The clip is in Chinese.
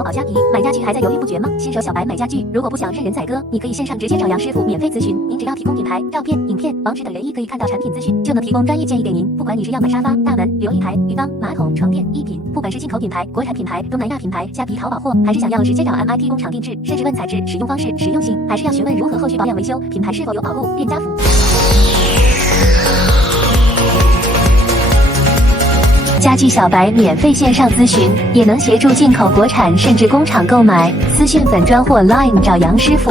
淘宝虾皮。买家具还在犹豫不决吗？新手小白买家具，如果不想任人宰割，你可以线上直接找杨师傅免费咨询。您只要提供品牌、照片、影片、网址等人一可以看到产品资讯，就能提供专业建议给您。不管你是要买沙发、大门、琉璃台、浴缸、马桶、床垫、一品，不管是进口品牌、国产品牌、东南亚品牌、虾皮淘宝货，还是想要直接找 MIT 工厂定制，甚至问材质、使用方式、实用性，还是要询问如何后续保养维修，品牌是否有保护，店家服务。家具小白免费线上咨询，也能协助进口国产甚至工厂购买。私讯粉专或 Line 找杨师傅。